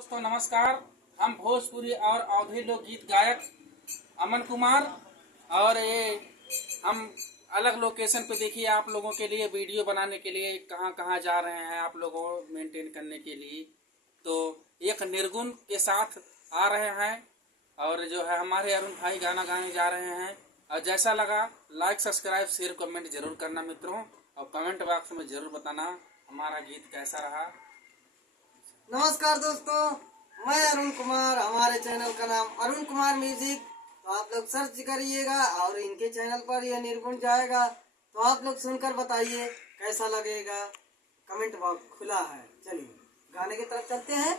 दोस्तों नमस्कार। हम भोजपुरी और अवधी लोकगीत गायक अमन कुमार और ये हम अलग लोकेशन पे देखिए आप लोगों के लिए वीडियो बनाने के लिए कहाँ कहाँ जा रहे हैं आप लोगों को मेंटेन करने के लिए। तो एक निर्गुण के साथ आ रहे हैं और जो है हमारे अरुण भाई गाना गाने जा रहे हैं। और जैसा लगा लाइक सब्सक्राइब शेयर कमेंट जरूर करना मित्रों, और कमेंट बॉक्स में जरूर बताना हमारा गीत कैसा रहा। नमस्कार दोस्तों, मैं अरुण कुमार। हमारे चैनल का नाम अरुण कुमार म्यूजिक, तो आप लोग सर्च करिएगा और इनके चैनल पर यह निर्गुण जाएगा। तो आप लोग सुनकर बताइए कैसा लगेगा। कमेंट बॉक्स खुला है। चलिए गाने की तरफ चलते हैं।